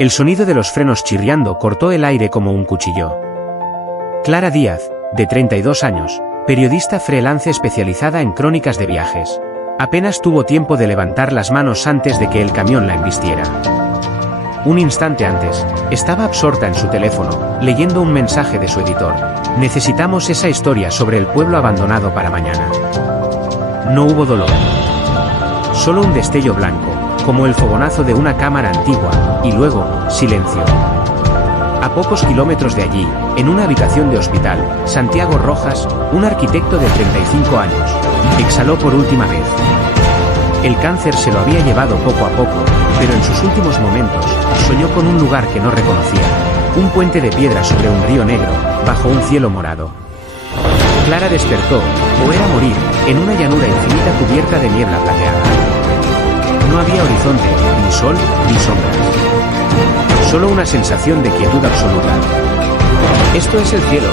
El sonido de los frenos chirriando cortó el aire como un cuchillo. Clara Díaz, de 32 años, periodista freelance especializada en crónicas de viajes, apenas tuvo tiempo de levantar las manos antes de que el camión la embistiera. Un instante antes, estaba absorta en su teléfono, leyendo un mensaje de su editor. Necesitamos esa historia sobre el pueblo abandonado para mañana. No hubo dolor. Solo un destello blanco, como el fogonazo de una cámara antigua, y luego, silencio. A pocos kilómetros de allí, en una habitación de hospital, Santiago Rojas, un arquitecto de 35 años, exhaló por última vez. El cáncer se lo había llevado poco a poco, pero en sus últimos momentos, soñó con un lugar que no reconocía, un puente de piedra sobre un río negro, bajo un cielo morado. Clara despertó, o era morir, en una llanura infinita cubierta de niebla plateada. No había horizonte, ni sol, ni sombras. Solo una sensación de quietud absoluta. «Esto es el cielo»,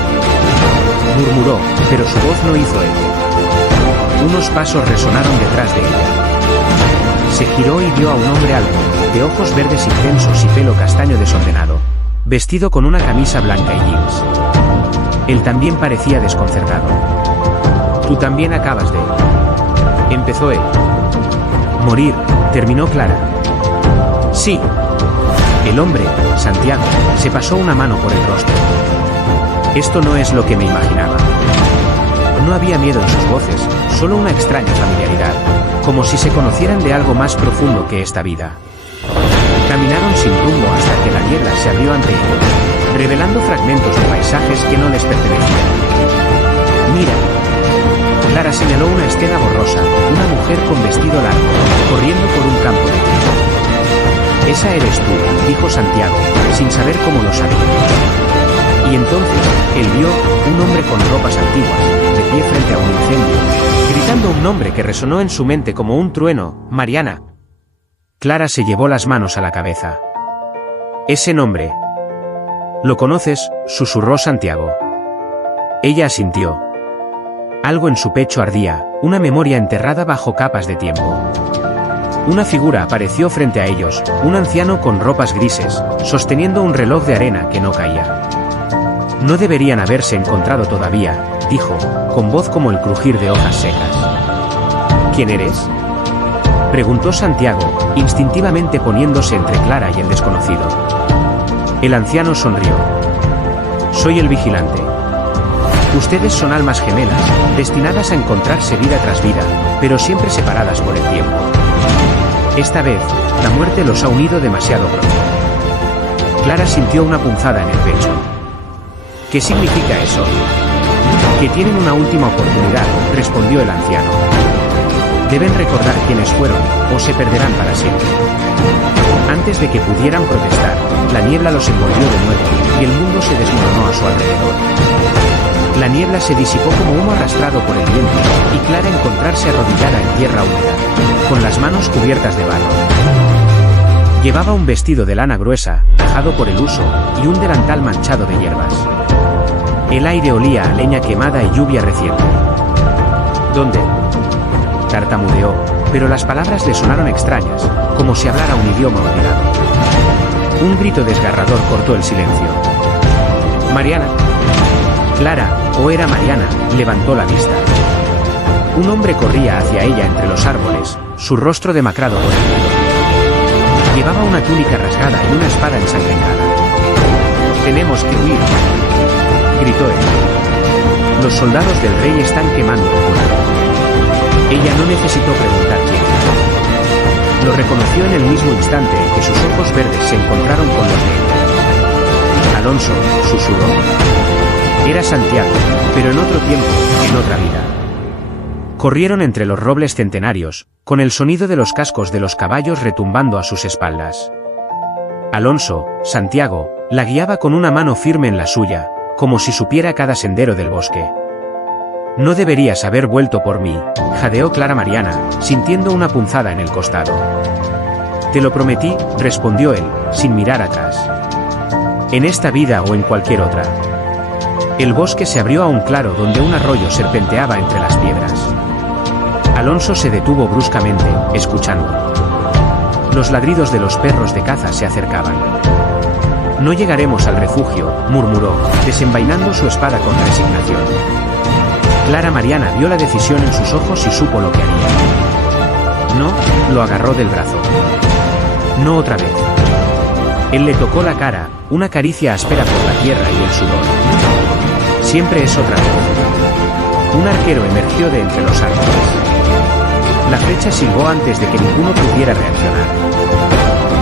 murmuró, pero su voz no hizo eco. Unos pasos resonaron detrás de ella. Se giró y vio a un hombre alto, de ojos verdes intensos y pelo castaño desordenado, vestido con una camisa blanca y jeans. Él también parecía desconcertado. «Tú también acabas de...» empezó él. «Morir», terminó Clara. «Sí». El hombre, Santiago, se pasó una mano por el rostro. «Esto no es lo que me imaginaba». No había miedo en sus voces, solo una extraña familiaridad, como si se conocieran de algo más profundo que esta vida. Caminaron sin rumbo hasta que la niebla se abrió ante ellos, revelando fragmentos de paisajes que no les pertenecían. «Mira». Clara señaló una escena borrosa, una mujer con vestido largo, corriendo por un campo de trigo. «Esa eres tú», dijo Santiago, sin saber cómo lo sabía. Y entonces, él vio un hombre con ropas antiguas, de pie frente a un incendio, gritando un nombre que resonó en su mente como un trueno: «Mariana». Clara se llevó las manos a la cabeza. «Ese nombre. ¿Lo conoces?», susurró Santiago. Ella asintió. Algo en su pecho ardía, una memoria enterrada bajo capas de tiempo. Una figura apareció frente a ellos, un anciano con ropas grises, sosteniendo un reloj de arena que no caía. «No deberían haberse encontrado todavía», dijo, con voz como el crujir de hojas secas. «¿Quién eres?», preguntó Santiago, instintivamente poniéndose entre Clara y el desconocido. El anciano sonrió. «Soy el vigilante. Ustedes son almas gemelas, destinadas a encontrarse vida tras vida, pero siempre separadas por el tiempo. Esta vez, la muerte los ha unido demasiado pronto». Clara sintió una punzada en el pecho. «¿Qué significa eso?». «Que tienen una última oportunidad», respondió el anciano. «Deben recordar quiénes fueron, o se perderán para siempre». Antes de que pudieran protestar, la niebla los envolvió de nuevo, y el mundo se desmoronó a su alrededor. La niebla se disipó como humo arrastrado por el viento, y Clara encontrarse arrodillada en tierra húmeda, con las manos cubiertas de barro. Llevaba un vestido de lana gruesa, tajado por el uso, y un delantal manchado de hierbas. El aire olía a leña quemada y lluvia reciente. «¿Dónde?», tartamudeó, pero las palabras le sonaron extrañas, como si hablara un idioma olvidado. Un grito desgarrador cortó el silencio. «Mariana». Clara, o era Mariana, levantó la vista. Un hombre corría hacia ella entre los árboles, su rostro demacrado por el frío. Llevaba una túnica rasgada y una espada ensangrentada. «Tenemos que huir», gritó él. «Los soldados del rey están quemando el pueblo». Ella no necesitó preguntar quién era. Lo reconoció en el mismo instante en que sus ojos verdes se encontraron con los de ella. «Alonso», susurró. Era Santiago, pero en otro tiempo, en otra vida. Corrieron entre los robles centenarios, con el sonido de los cascos de los caballos retumbando a sus espaldas. Alonso, Santiago, la guiaba con una mano firme en la suya, como si supiera cada sendero del bosque. «No deberías haber vuelto por mí», jadeó Clara Mariana, sintiendo una punzada en el costado. «Te lo prometí», respondió él, sin mirar atrás. «En esta vida o en cualquier otra». El bosque se abrió a un claro donde un arroyo serpenteaba entre las piedras. Alonso se detuvo bruscamente, escuchando. Los ladridos de los perros de caza se acercaban. No llegaremos al refugio, murmuró, desenvainando su espada con resignación. Clara Mariana vio la decisión en sus ojos y supo lo que haría. No, lo agarró del brazo. No otra vez. Él le tocó la cara, una caricia áspera por la tierra y el sudor. Siempre es otra vez. Un arquero emergió de entre los árboles. La flecha silbó antes de que ninguno pudiera reaccionar.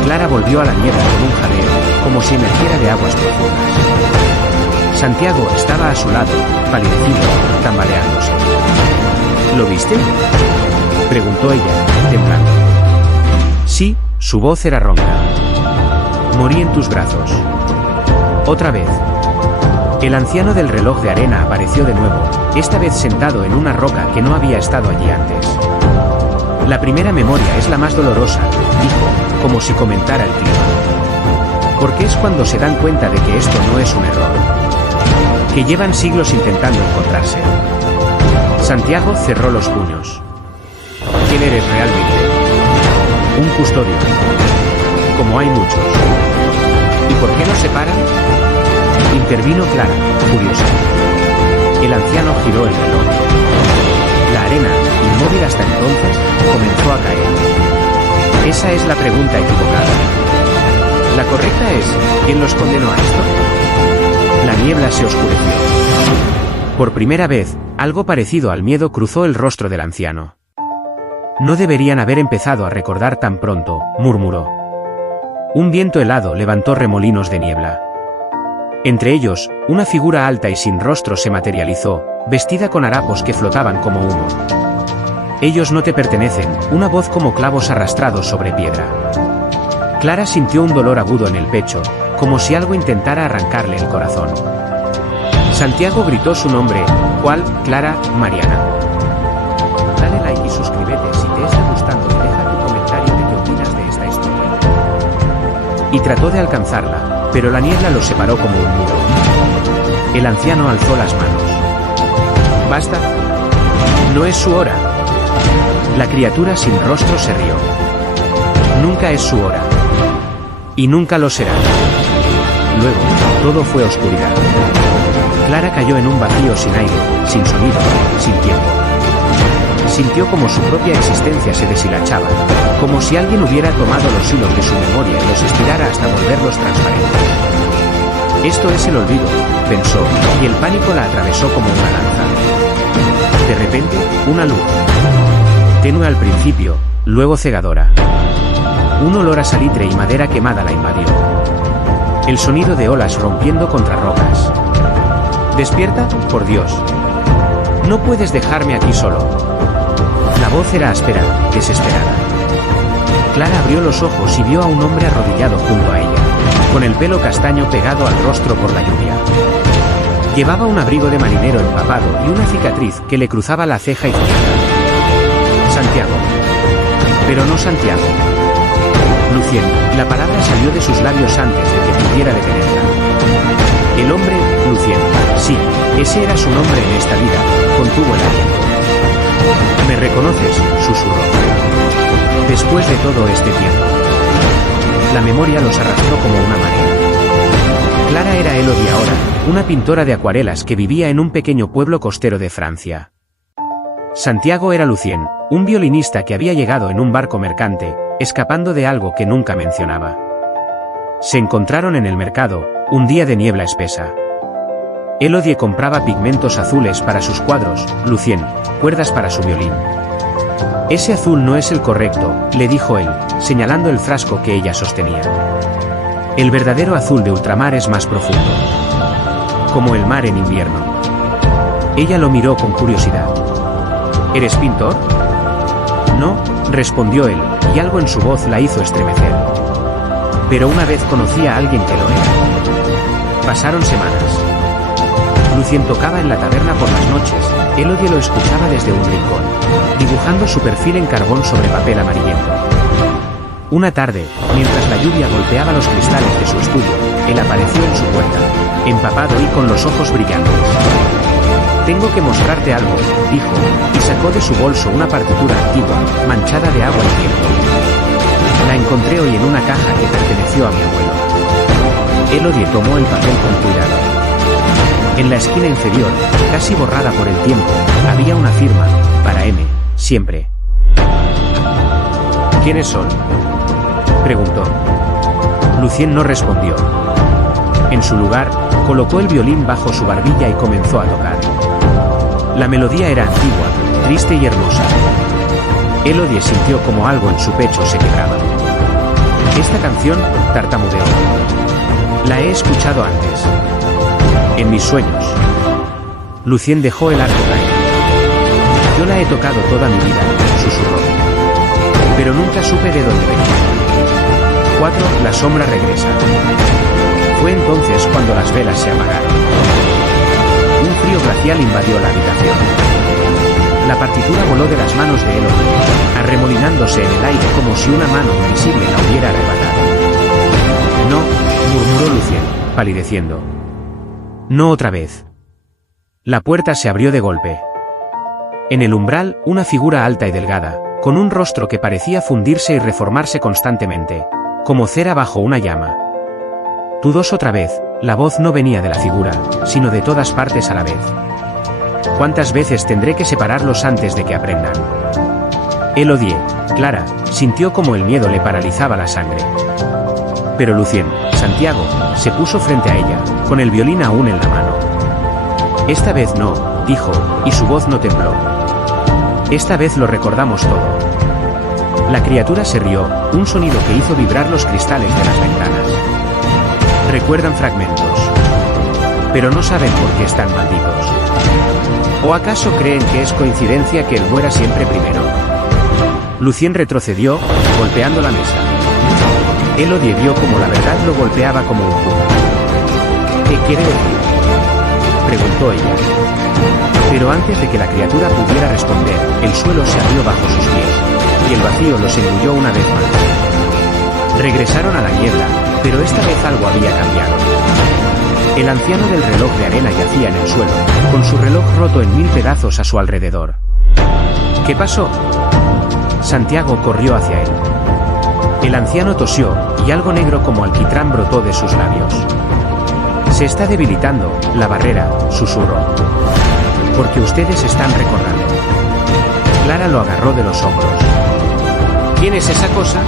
Clara volvió a la niebla con un jadeo, como si emergiera de aguas profundas. Santiago estaba a su lado, palidecido, tambaleándose. ¿Lo viste?, preguntó ella, temblando. Sí, su voz era ronca. Morí en tus brazos. Otra vez. El anciano del reloj de arena apareció de nuevo, esta vez sentado en una roca que no había estado allí antes. La primera memoria es la más dolorosa, dijo, como si comentara el clima. Porque es cuando se dan cuenta de que esto no es un error. Que llevan siglos intentando encontrarse. Santiago cerró los puños. ¿Quién eres realmente? Un custodio. Como hay muchos. ¿Y por qué nos separan? Intervino Clara, curiosa. El anciano giró el reloj. La arena, inmóvil hasta entonces, comenzó a caer. Esa es la pregunta equivocada. La correcta es, ¿quién los condenó a esto? La niebla se oscureció. Por primera vez, algo parecido al miedo cruzó el rostro del anciano. No deberían haber empezado a recordar tan pronto, murmuró. Un viento helado levantó remolinos de niebla. Entre ellos, una figura alta y sin rostro se materializó, vestida con harapos que flotaban como humo. Ellos no te pertenecen, una voz como clavos arrastrados sobre piedra. Clara sintió un dolor agudo en el pecho, como si algo intentara arrancarle el corazón. Santiago gritó su nombre. ¿Cuál? Clara Mariana. Dale like y suscríbete si te está gustando y deja tu comentario de qué opinas de esta historia. Y trató de alcanzarla, pero la niebla los separó como un muro. El anciano alzó las manos. ¿Basta? No es su hora. La criatura sin rostro se rió. Nunca es su hora. Y nunca lo será. Luego, todo fue oscuridad. Clara cayó en un vacío sin aire, sin sonido, sin tiempo. Sintió como su propia existencia se deshilachaba, como si alguien hubiera tomado los hilos de su memoria y los estirara hasta volverlos transparentes. Esto es el olvido, pensó, y el pánico la atravesó como una lanza. De repente, una luz. Tenue al principio, luego cegadora. Un olor a salitre y madera quemada la invadió. El sonido de olas rompiendo contra rocas. ¿Despierta? Por Dios. No puedes dejarme aquí solo. La voz era áspera, desesperada. Clara abrió los ojos y vio a un hombre arrodillado junto a ella, con el pelo castaño pegado al rostro por la lluvia. Llevaba un abrigo de marinero empapado y una cicatriz que le cruzaba la ceja izquierda. Santiago. Pero no Santiago. Lucien, la palabra salió de sus labios antes de que pudiera detenerla. El hombre, Lucien, sí, ese era su nombre en esta vida, contuvo el aliento. ¿Me reconoces?, susurró. Después de todo este tiempo. La memoria los arrastró como una marea. Clara era Elodie ahora, una pintora de acuarelas que vivía en un pequeño pueblo costero de Francia. Santiago era Lucien, un violinista que había llegado en un barco mercante, escapando de algo que nunca mencionaba. Se encontraron en el mercado, un día de niebla espesa. Elodie compraba pigmentos azules para sus cuadros, Lucien, cuerdas para su violín. Ese azul no es el correcto, le dijo él, señalando el frasco que ella sostenía. El verdadero azul de ultramar es más profundo. Como el mar en invierno. Ella lo miró con curiosidad. ¿Eres pintor? No, respondió él, y algo en su voz la hizo estremecer. Pero una vez conocí a alguien que lo era. Pasaron semanas. Lucien tocaba en la taberna por las noches, Elodie lo escuchaba desde un rincón, dibujando su perfil en carbón sobre papel amarillento. Una tarde, mientras la lluvia golpeaba los cristales de su estudio, él apareció en su puerta, empapado y con los ojos brillantes. Tengo que mostrarte algo, dijo, y sacó de su bolso una partitura antigua, manchada de agua y tiempo. La encontré hoy en una caja que perteneció a mi abuelo. Elodie tomó el papel con cuidado. En la esquina inferior, casi borrada por el tiempo, había una firma, para M, siempre. ¿Quiénes son?, preguntó. Lucien no respondió. En su lugar, colocó el violín bajo su barbilla y comenzó a tocar. La melodía era antigua, triste y hermosa. Elodie sintió como algo en su pecho se quebraba. Esta canción, tartamudeó. La he escuchado antes. En mis sueños. Lucien dejó el arco caer. Yo la he tocado toda mi vida, susurró. Pero nunca supe de dónde venía. 4. La sombra regresa. Fue entonces cuando las velas se apagaron. Un frío glacial invadió la habitación. La partitura voló de las manos de Elodie, arremolinándose en el aire como si una mano invisible la hubiera arrebatado. No, murmuró Lucien, palideciendo. No otra vez. La puerta se abrió de golpe. En el umbral, una figura alta y delgada, con un rostro que parecía fundirse y reformarse constantemente, como cera bajo una llama. Tú dos otra vez. La voz no venía de la figura, sino de todas partes a la vez. ¿Cuántas veces tendré que separarlos antes de que aprendan? Elodie, Clara, sintió como el miedo le paralizaba la sangre. Pero Lucien, Santiago, se puso frente a ella, con el violín aún en la mano. Esta vez no, dijo, y su voz no tembló. Esta vez lo recordamos todo. La criatura se rió, un sonido que hizo vibrar los cristales de las ventanas. Recuerdan fragmentos. Pero no saben por qué están malditos. ¿O acaso creen que es coincidencia que él muera siempre primero? Lucien retrocedió, golpeando la mesa. Elodie vio como la verdad lo golpeaba como un puño. ¿Qué quiere decir?, preguntó ella. Pero antes de que la criatura pudiera responder, el suelo se abrió bajo sus pies, y el vacío los engulló una vez más. Regresaron a la niebla, pero esta vez algo había cambiado. El anciano del reloj de arena yacía en el suelo, con su reloj roto en 1000 pedazos a su alrededor. ¿Qué pasó? Santiago corrió hacia él. El anciano tosió, y algo negro como alquitrán brotó de sus labios. Se está debilitando, la barrera, susurró. Porque ustedes están recordando. Clara lo agarró de los hombros. ¿Quién es esa cosa?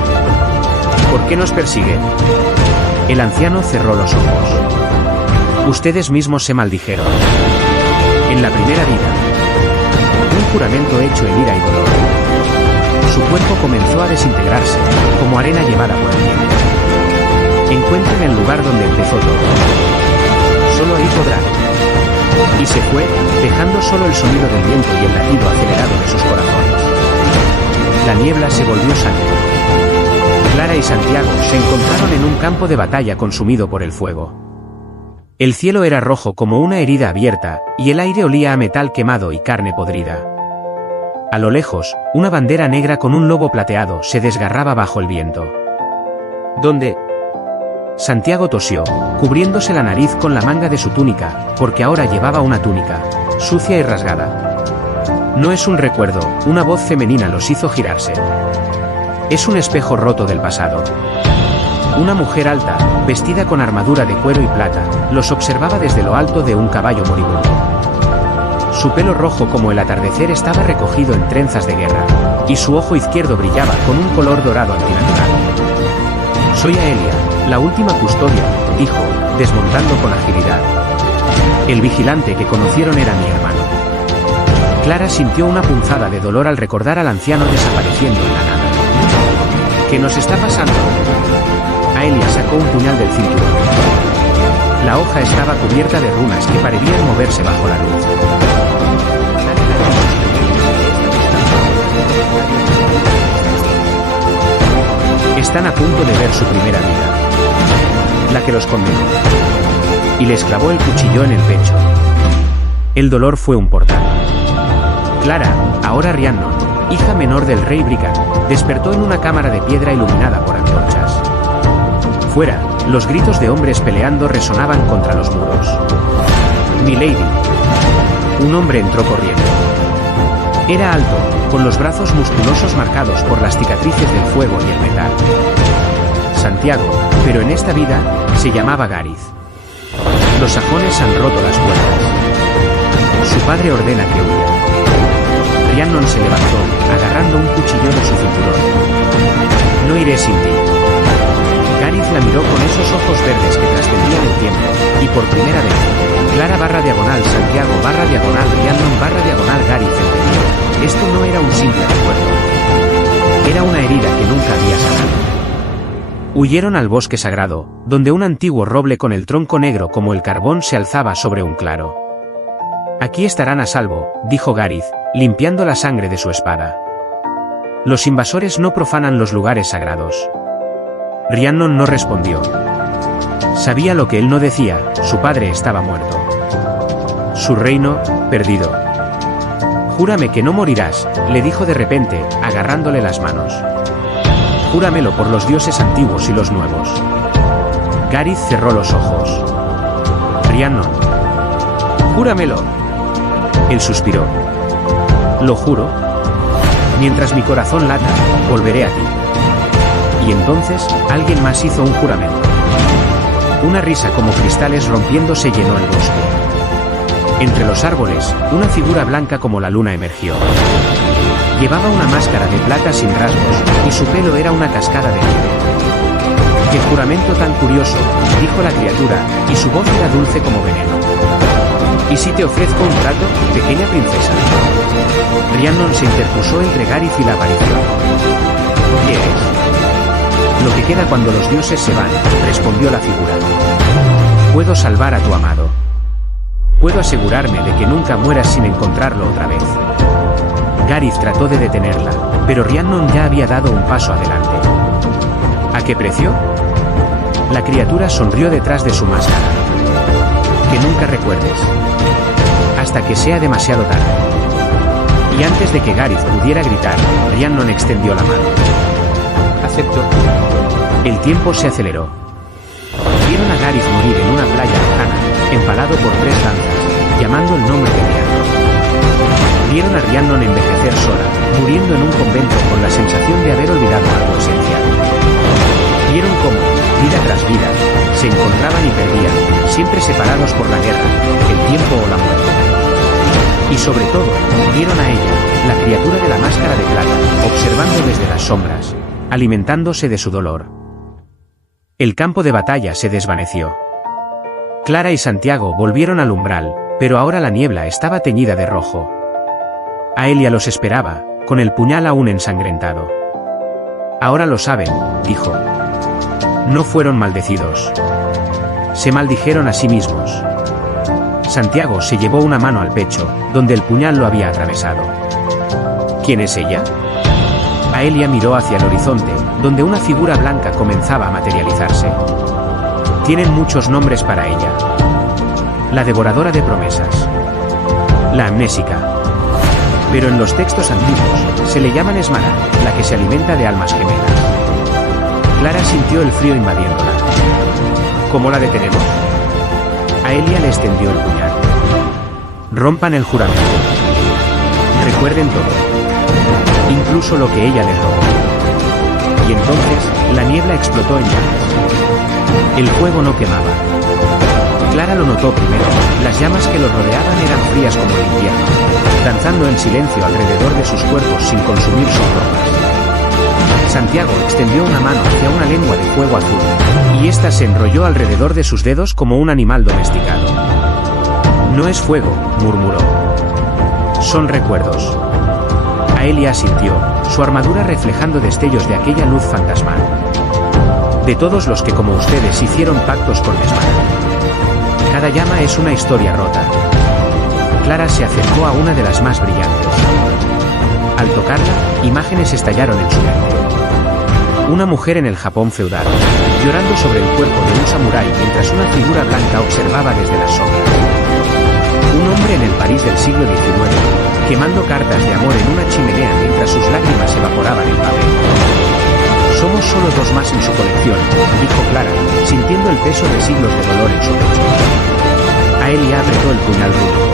¿Por qué nos persigue? El anciano cerró los ojos. Ustedes mismos se maldijeron. En la primera vida. Un juramento hecho en ira y dolor. Su cuerpo comenzó a desintegrarse, como arena llevada por el viento. Encuentren el lugar donde empezó todo. Solo ahí podrán. Y se fue, dejando solo el sonido del viento y el latido acelerado de sus corazones. La niebla se volvió sangre. Clara y Santiago se encontraron en un campo de batalla consumido por el fuego. El cielo era rojo como una herida abierta, y el aire olía a metal quemado y carne podrida. A lo lejos, una bandera negra con un lobo plateado se desgarraba bajo el viento. ¿Dónde? Santiago tosió, cubriéndose la nariz con la manga de su túnica, porque ahora llevaba una túnica, sucia y rasgada. No es un recuerdo, una voz femenina los hizo girarse. Es un espejo roto del pasado. Una mujer alta, vestida con armadura de cuero y plata, los observaba desde lo alto de un caballo moribundo. Su pelo rojo como el atardecer estaba recogido en trenzas de guerra, y su ojo izquierdo brillaba con un color dorado antinatural. Soy Aelia, la última custodia, dijo, desmontando con agilidad. El vigilante que conocieron era mi hermano. Clara sintió una punzada de dolor al recordar al anciano desapareciendo en la nada. ¿Qué nos está pasando? Aelia sacó un puñal del cinturón. La hoja estaba cubierta de runas que parecían moverse bajo la luz. Están a punto de ver su primera vida. La que los condenó. Y les clavó el cuchillo en el pecho. El dolor fue un portal. Clara, ahora Rhiannon, hija menor del rey Brican, despertó en una cámara de piedra iluminada por antorchas. Fuera, los gritos de hombres peleando resonaban contra los muros. «Milady». Un hombre entró corriendo. Era alto, con los brazos musculosos marcados por las cicatrices del fuego y el metal. Santiago, pero en esta vida, se llamaba Gareth. Los sajones han roto las puertas. Su padre ordena que huya. Rhiannon se levantó, agarrando un cuchillo de su cinturón. No iré sin ti. Gareth la miró con esos ojos verdes que trascendían el tiempo, y por primera vez, Clara / Santiago / Rhiannon / Gareth entendió. Esto no era un simple recuerdo. Era una herida que nunca había sanado. Huyeron al bosque sagrado, donde un antiguo roble con el tronco negro como el carbón se alzaba sobre un claro. Aquí estarán a salvo, dijo Gareth, limpiando la sangre de su espada. Los invasores no profanan los lugares sagrados. Rhiannon no respondió. Sabía lo que él no decía, su padre estaba muerto. Su reino, perdido. Júrame que no morirás, le dijo de repente, agarrándole las manos. Júramelo por los dioses antiguos y los nuevos. Gareth cerró los ojos. Rhiannon. Júramelo. Él suspiró. Lo juro. Mientras mi corazón lata, volveré a ti. Y entonces, alguien más hizo un juramento. Una risa como cristales rompiéndose llenó el bosque. Entre los árboles, una figura blanca como la luna emergió. Llevaba una máscara de plata sin rasgos, y su pelo era una cascada de nieve. ¡Qué juramento tan curioso!, dijo la criatura, y su voz era dulce como veneno. ¿Y si te ofrezco un trato, pequeña princesa? Rhiannon se interpuso entre Gareth y la aparición. ¿Qué es? Lo que queda cuando los dioses se van, respondió la figura. Puedo salvar a tu amado. Puedo asegurarme de que nunca mueras sin encontrarlo otra vez. Gareth trató de detenerla, pero Rhiannon ya había dado un paso adelante. ¿A qué precio? La criatura sonrió detrás de su máscara. Que nunca recuerdes. Hasta que sea demasiado tarde. Y antes de que Gareth pudiera gritar, Rhiannon extendió la mano. Acepto. El tiempo se aceleró. Vieron a Gareth morir en una playa lejana, empalado por 3 lanzas, llamando el nombre de Rhiannon. Vieron a Rhiannon envejecer sola, muriendo en un convento con la sensación de haber olvidado algo esencial. Vieron cómo, vida tras vida, se encontraban y perdían, siempre separados por la guerra, el tiempo o la muerte. Y sobre todo, vieron a ella, la criatura de la máscara de plata, observando desde las sombras, alimentándose de su dolor. El campo de batalla se desvaneció. Clara y Santiago volvieron al umbral, pero ahora la niebla estaba teñida de rojo. Aelia los esperaba, con el puñal aún ensangrentado. Ahora lo saben, dijo. No fueron maldecidos. Se maldijeron a sí mismos. Santiago se llevó una mano al pecho, donde el puñal lo había atravesado. ¿Quién es ella? Aelia miró hacia el horizonte, donde una figura blanca comenzaba a materializarse. Tienen muchos nombres para ella. La devoradora de promesas. La amnésica. Pero en los textos antiguos, se le llaman Esmara, la que se alimenta de almas gemelas. Clara sintió el frío invadiéndola. ¿Cómo la detenemos? Aelia le extendió el puñal. Rompan el juramento. Recuerden todo. Incluso lo que ella les robó. Y entonces, la niebla explotó en llamas. El fuego no quemaba. Clara lo notó primero, las llamas que los rodeaban eran frías como el invierno, danzando en silencio alrededor de sus cuerpos sin consumir sus ropas. Santiago extendió una mano hacia una lengua de fuego azul, y ésta se enrolló alrededor de sus dedos como un animal domesticado. No es fuego, murmuró. Son recuerdos. Aelia asintió, su armadura reflejando destellos de aquella luz fantasmal. De todos los que como ustedes hicieron pactos con Esmara. Cada llama es una historia rota. Clara se acercó a una de las más brillantes. Al tocarla, imágenes estallaron en su mente. Una mujer en el Japón feudal, llorando sobre el cuerpo de un samurái mientras una figura blanca observaba desde las sombras. Un hombre en el París del siglo XIX, quemando cartas de amor en una chimenea mientras sus lágrimas evaporaban en papel. Somos solo 2 más en su colección, dijo Clara, sintiendo el peso de siglos de dolor en su pecho. Aelia apretó el puñal rúnico.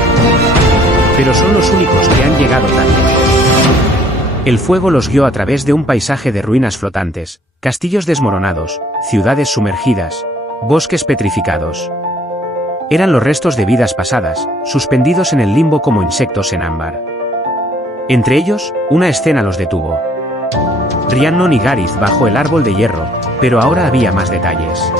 pero son los únicos que han llegado tan lejos. El fuego los guió a través de un paisaje de ruinas flotantes, castillos desmoronados, ciudades sumergidas, bosques petrificados. Eran los restos de vidas pasadas, suspendidos en el limbo como insectos en ámbar. Entre ellos, una escena los detuvo. Rhiannon y Gareth bajo el árbol de hierro, pero ahora había más detalles.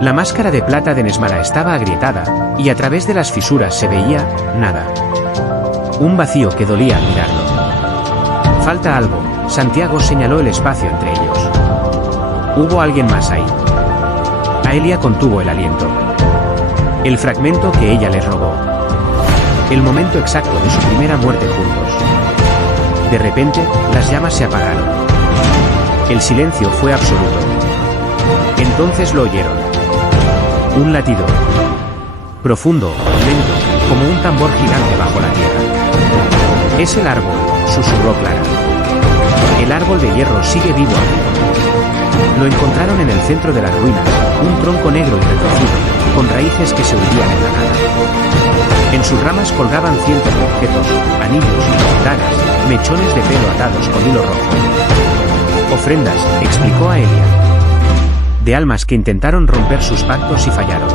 La máscara de plata de Nesmara estaba agrietada, y a través de las fisuras se veía, nada. Un vacío que dolía al mirarlo. Falta algo, Santiago señaló el espacio entre ellos. Hubo alguien más ahí. Aelia contuvo el aliento. El fragmento que ella les robó. El momento exacto de su primera muerte juntos. De repente, las llamas se apagaron. El silencio fue absoluto. Entonces lo oyeron. Un latido. Profundo, lento, como un tambor gigante bajo la tierra. Es el árbol, susurró Clara. El árbol de hierro sigue vivo aquí. Lo encontraron en el centro de las ruinas, un tronco negro y retorcido, con raíces que se hundían en la nada. En sus ramas colgaban cientos de objetos, anillos, dagas, mechones de pelo atados con hilo rojo. Ofrendas, explicó Aelia. De almas que intentaron romper sus pactos y fallaron.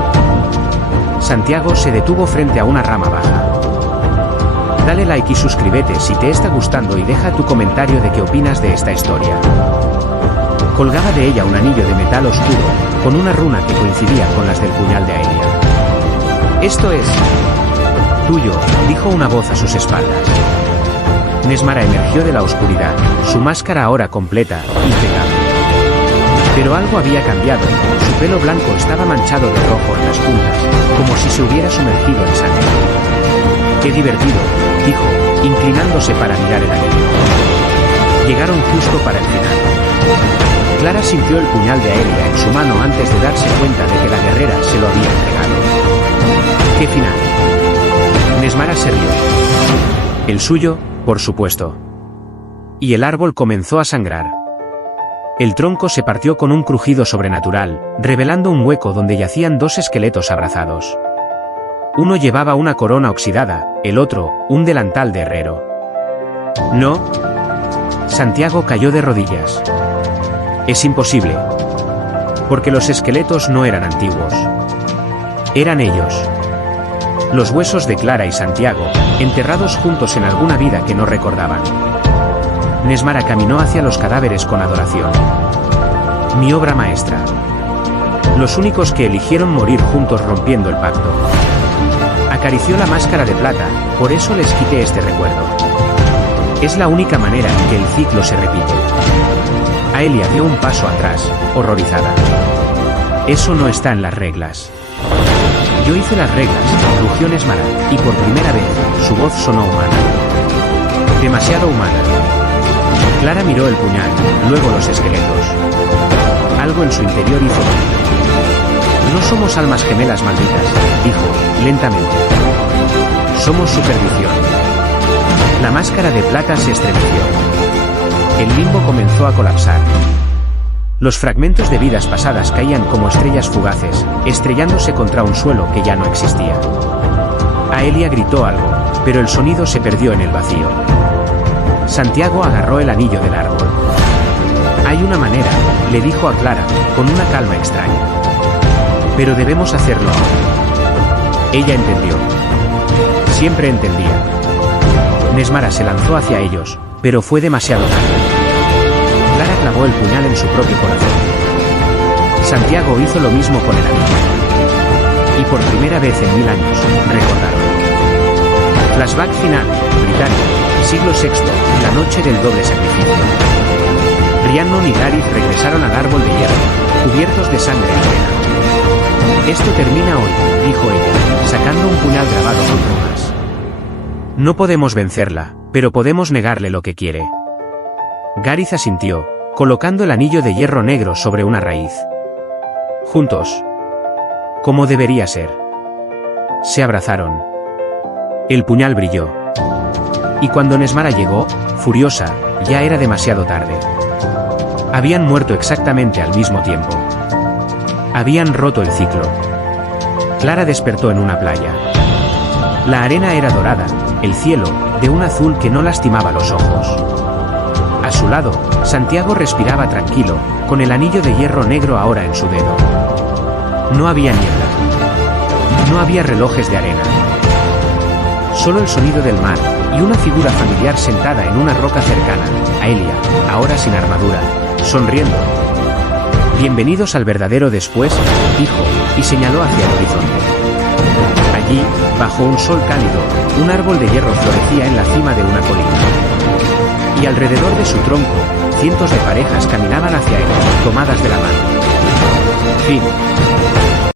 Santiago se detuvo frente a una rama baja. Dale like y suscríbete si te está gustando y deja tu comentario de qué opinas de esta historia. Colgaba de ella un anillo de metal oscuro, con una runa que coincidía con las del puñal de Aelia. Esto es tuyo, dijo una voz a sus espaldas. Nesmara emergió de la oscuridad, su máscara ahora completa, impecable. Pero algo había cambiado, su pelo blanco estaba manchado de rojo en las puntas, como si se hubiera sumergido en sangre. ¡Qué divertido!, dijo, inclinándose para mirar el anillo. Llegaron justo para el final. Clara sintió el puñal de Aelia en su mano antes de darse cuenta de que la guerrera se lo había entregado. ¡Qué final! Nesmara se rió. El suyo, por supuesto. Y el árbol comenzó a sangrar. El tronco se partió con un crujido sobrenatural, revelando un hueco donde yacían dos esqueletos abrazados. Uno llevaba una corona oxidada, el otro, un delantal de herrero. No. Santiago cayó de rodillas. Es imposible. Porque los esqueletos no eran antiguos. Eran ellos. Los huesos de Clara y Santiago, enterrados juntos en alguna vida que no recordaban. Nesmara caminó hacia los cadáveres con adoración. Mi obra maestra. Los únicos que eligieron morir juntos rompiendo el pacto. Acarició la máscara de plata, por eso les quité este recuerdo. Es la única manera en que el ciclo se repite. Aelia dio un paso atrás, horrorizada. Eso no está en las reglas. Yo hice las reglas, rugió Nesmara, y por primera vez, su voz sonó humana. Demasiado humana. Clara miró el puñal, luego los esqueletos. Algo en su interior hizo ruido. No somos almas gemelas malditas, dijo, lentamente. Somos su perdición. La máscara de plata se estremeció. El limbo comenzó a colapsar. Los fragmentos de vidas pasadas caían como estrellas fugaces, estrellándose contra un suelo que ya no existía. Aelia gritó algo, pero el sonido se perdió en el vacío. Santiago agarró el anillo del árbol. Hay una manera, le dijo a Clara, con una calma extraña. Pero debemos hacerlo ahora. Ella entendió. Siempre entendía. Nesmara se lanzó hacia ellos, pero fue demasiado tarde. Clara clavó el puñal en su propio corazón. Santiago hizo lo mismo con el anillo. Y por primera vez en 1000 años, recordaron. Flashback final, Britania, siglo VI, la noche del doble sacrificio. Rhiannon y Gareth regresaron al árbol de hierro, cubiertos de sangre ajena. Esto termina hoy, dijo ella, sacando un puñal grabado con runas. No podemos vencerla, pero podemos negarle lo que quiere. Gareth asintió, colocando el anillo de hierro negro sobre una raíz. Juntos. Como debería ser. Se abrazaron. El puñal brilló. Y cuando Nesmara llegó, furiosa, ya era demasiado tarde. Habían muerto exactamente al mismo tiempo. Habían roto el ciclo. Clara despertó en una playa. La arena era dorada, el cielo, de un azul que no lastimaba los ojos. A su lado, Santiago respiraba tranquilo, con el anillo de hierro negro ahora en su dedo. No había niebla. No había relojes de arena. Solo el sonido del mar, y una figura familiar sentada en una roca cercana, Aelia, ahora sin armadura, sonriendo. Bienvenidos al verdadero después, dijo, y señaló hacia el horizonte. Allí, bajo un sol cálido, un árbol de hierro florecía en la cima de una colina. Y alrededor de su tronco, cientos de parejas caminaban hacia él, tomadas de la mano. Fin.